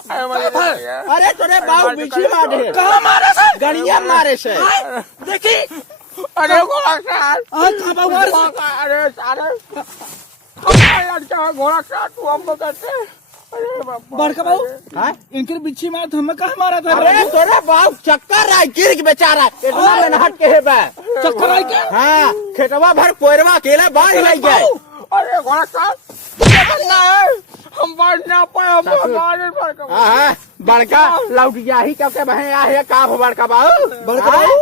अरे तोरे बाबू पीछे मारे कहाँ मारे से गड़िया मारे से देखी अरे घोड़ा अरे सारे घोड़ा तू हमको कहते बड़का बाबू इनके बिच्छी मारा तो हमें कहाँ मारा था? अरे तोरे बाबू चक्कर आई गिर के बेचारा इतना मेहनत के है बे चक्कर आई क्या? हाँ खेतवा भर कोयरवा अकेले बाढ़ लग गए। अरे घोड़ा हम बाढ़ ना पाए हम बड़का लौटिया ही क्या बहन है का बड़का बाबू बड़का बाबू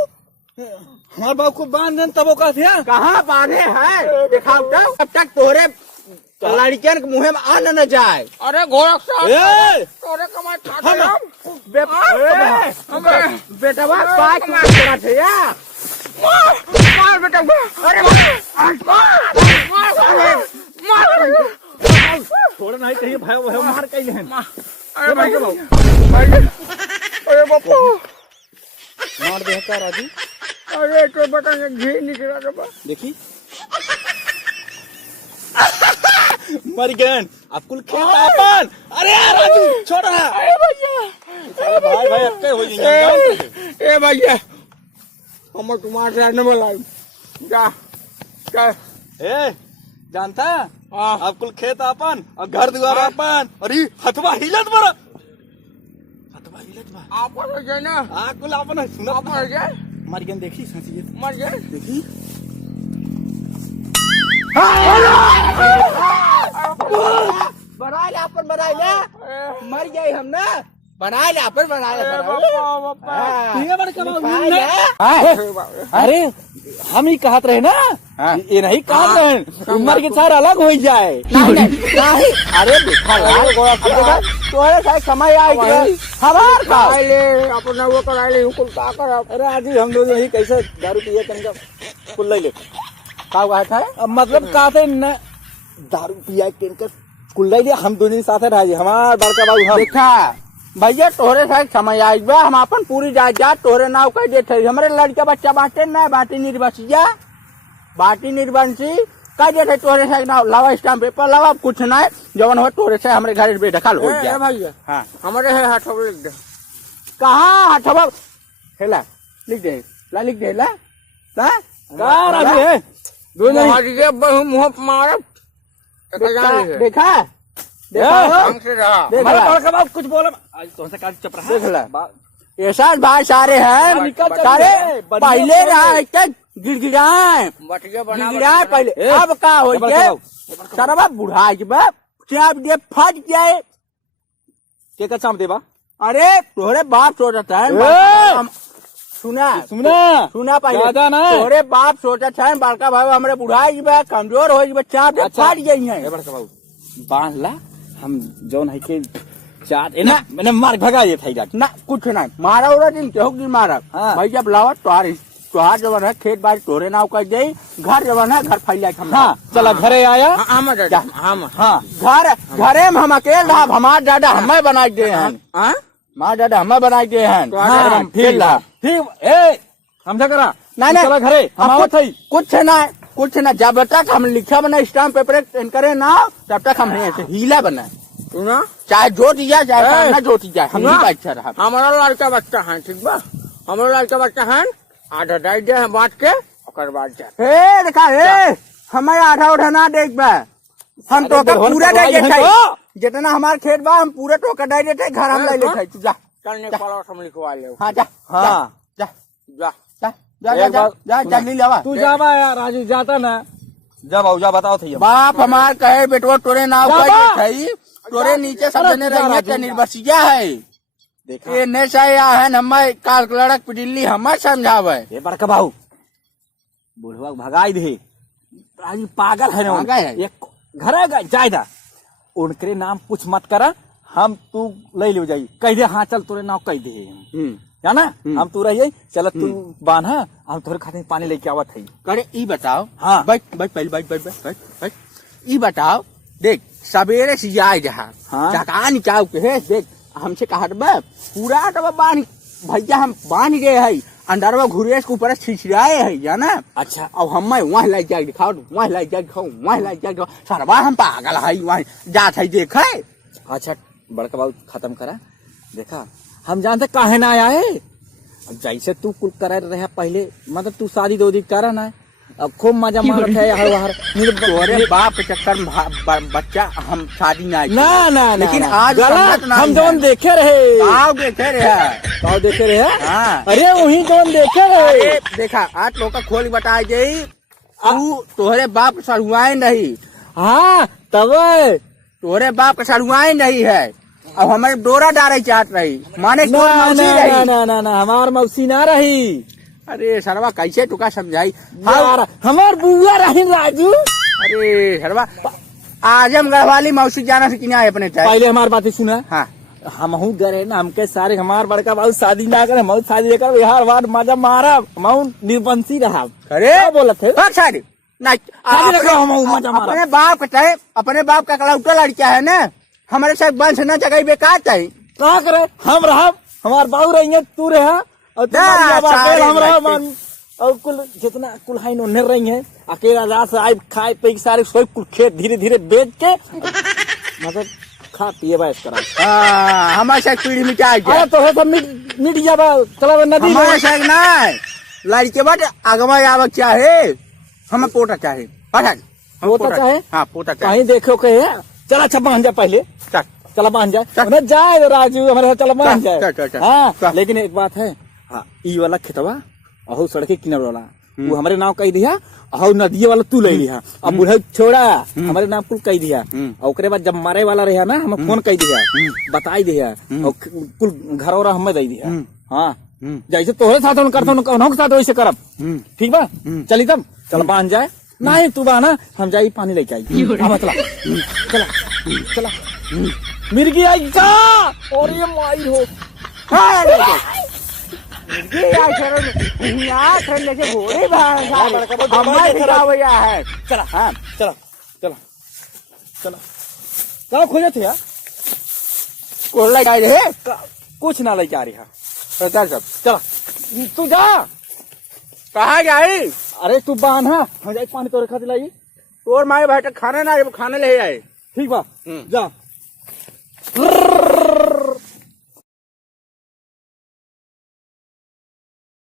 हमारे बाबू को बांध तब का थे कहाँ बांधे हैं दिखाओ तो अब तक तोरे लड़कियन के मुँह में आन न जाए। अरे घोड़ा तोरे कमाई बेटवा पाँच मार थे या मार बेटा अरे थोड़ा नहीं चाहिए भाई वो मार कहीं है अरे भाई अरे बापू मार दे का राजू। अरे तो बेटा घी निकला देखी मर गए अब कुल खेत अपन। अरे राजू छोड़ रहा अरे भैया भाई भाई अक्के हो जाएंगे ए भैया हम तुम्हारे रहने वाला जा क्या ए जानता अब कुल खेत अपन और घर द्वार अपन और ये हथवा हिलत बरा हथवा हिलत बा आपन हो जाए ना कुल अपन सुना आपन हो जाए मर गए देखी सची मर जाए देखी बनाए ले अपन बनाए ले मर गए हम ना बनाए ले अपन बनाए अरे हम ही कहत रहे ना ये नहीं कहत रहे उम्र के सार अलग हो जाए नहीं अरे तोरे साथ समय आई हमार का ले अपना वो कराए ले कुल का कर। अरे आज हम लोग यही कैसे दारू पिए कन कुल ले का बात है अब मतलब कहते न दारू पिया के कुल ले हम दोनों साथ रह हमार बड़का बाबू हम देखा भैया तोरे साथ समय आई बा हम अपन पूरी जायदाद तोरे नाव कह देते हमारे लड़का बच्चा बांटे ना बाटी निर्बसिया बाटी निर्बंसी कह देते तोरे साथ नाव लावा स्टाम्प पेपर लावा कुछ ना जवन हो तोरे से हमारे घर बेदखल हो गया भैया। हाँ हमारे है हाथवा लिख दे कहाँ हाथवा हेला लिख दे ला लिख दे ला मुँह मार देखा कुछ बोला चुप रहा ऐसा भाई सारे हैं सारे पहले रहा गिड़गिड़ाए पहले अब का हो गया सारा बुढ़ा फट जाए के काम देवा। अरे तोरे बाप सोचता है सुना सुना पहले तोरे बाप सोचता है बड़का भाई हमारे बुढ़ाई कमजोर हो चाप फट गई है बांध ला हम जौन है के चाट ना मैंने मार भगा ये था ना कुछ नहीं मारा उड़ा दिन दिन मारा भाई जब लावा तुहार जवन है खेत बाड़ी तोरे नाव कर दे घर जवन है घर फैला हाँ चला घरे आया हाँ घरे में हम अकेले रहा हमार दादा हमें बनाई दे हैं हमार दादा हमें बनाई दे हैं ठीक समझा करा नहीं घरे हम कुछ ना जब तक हम लिखा बना स्टाम्प पेपर करे ना तब तक हम ऐसे हीला बना चाहे जोत जाए चाहे ना जोत जाए हम ही अच्छा रहा। हमारा लड़का बच्चा है ठीक बा हमारा लड़का बच्चा है आधा डाल दे बांट के और बाद जाए देखा हमें आधा उठा ना देख बा हम तो पूरा डाल देते जितना हमारे खेत बा हम पूरा टोका डाल देते घर हम ले लेते तू जा हम लिखवा ले हाँ जा जा जा जा जल्दी लेवा तू जावा यार राजू जाता ना जब आओ जा बताओ थी बाप हमार कहे बेटवा तोरे नाव कही तोरे नीचे सब जने रही निर्बसिया है ये नेशा है हमें काल लड़क पिटिल्ली हमें समझावे ये बड़का बाबू बुढ़वा भगाई दे राजू पागल है ना एक घर जायदा उनके नाम कुछ मत करा हम तू ले ले जाई कह दे हाँ चल तोरे नाव कह दे जाना हम तू रहिए चल तू बांधा हम तोरे खाते पानी लेके आवत है करे ई बताओ हाँ बैठ पहले बैठ ई बताओ देख सवेरे से जाए जहाँ चका निकाल के देख हमसे कहा पूरा बांध भैया हम बांध गए है अंडरवा घुरे के ऊपर छिछराए है जाना। अच्छा अब हम वहाँ लाइक जाके दिखाओ, वहाँ लाइक जाके दिखाओ, वहाँ लाइक जाके दिखाओ, सरवा हम पागल है वहाँ जात है देखे। अच्छा बड़का बाबू खत्म करा। देखा हम जानते काहे ना आया है। अब जैसे तू कुल कर रहा पहले, मतलब तू शादी दो दी करा ना, अब खूब मजा मारत है हर बाहर। तोरे बाप के चक्कर में बच्चा हम शादी ना ना ना लेकिन ना, आज गलत हम जोन देखे रहे। आओ देखे रहे, आओ देखे रहे। हाँ अरे वही जोन देखे रहे। देखा आज लोग का खोल बता जाई तू तोहरे बाप सरुआए नहीं। हाँ तब तोहरे बाप सरुआए नहीं है। अब हमारे डोरा डाले चाहत रही माने ना ना ना ना ना हमार मौसी ना रही। अरे सरवा कैसे तुका समझाई हमार बुआ रही राजू। अरे सरवा आजमगढ़ वाली मौसी जाना से किना अपने पहले हमारी बातें सुना। हाँ हम डरे ना, हमके सारे हमार बड़का बाबू शादी ना करे, हम शादी कर बिहार बार मजा मारा, हम निर्बंसी रहा। अरे बोला थे शादी अपने बाप का अपने बाप का कलौटा लड़का है ना, हमारे साथ वंश न जगह बेकार चाहिए। क्या करे हम रहा, हमार बाबू रही तू रहा और कुल जितना कुल हाइन उन्हें रही है अकेला रात से आए खाए पे सारे सोए कुल खेत धीरे धीरे बेच के मतलब खा पिए बस करा। हमारे साथ पीढ़ी मिटा गया तो है सब मिट जाबा। चला नदी हमारे साथ ना लड़के बाद अगवा आवक चाहे, हमें पोता चाहे, पोता चाहे। हाँ पोता कहीं देखो कहे चला अच्छा बांध जा पहले, चला बांध जाए जाए राजू हमारे चला बांध जाए। हाँ लेकिन एक बात है, हाँ ई वाला खेतवा अहो सड़के किनारे वाला वो हमारे नाम कह दिया, अहो नदी वाला तू ले लिया, अब बुढ़ा छोड़ा हमारे नाम कुल कह दिया। और ओकरे बाद जब मारे वाला रहा ना हमें फोन कह दिया, बताई दिया और कुल घर और हमें दे दिया। हाँ जैसे तोहरे साथ करता के साथ वैसे करब, ठीक बा। चली तब चल बांध जाए। नहीं तू बाना हम जाई पानी लेके आई। चला चला चला मिर्गी आई का और ये माई हो है। चला हाँ चला चला चला क्या खोजे थे यार कुछ ना लेके आ रही है सब। चला तू जा कहा जाई। अरे तू बांधा हम जाए पानी तो रखा दिलाई। तोर माए भाई खाना ना खाने ले आए। ठीक बा जा।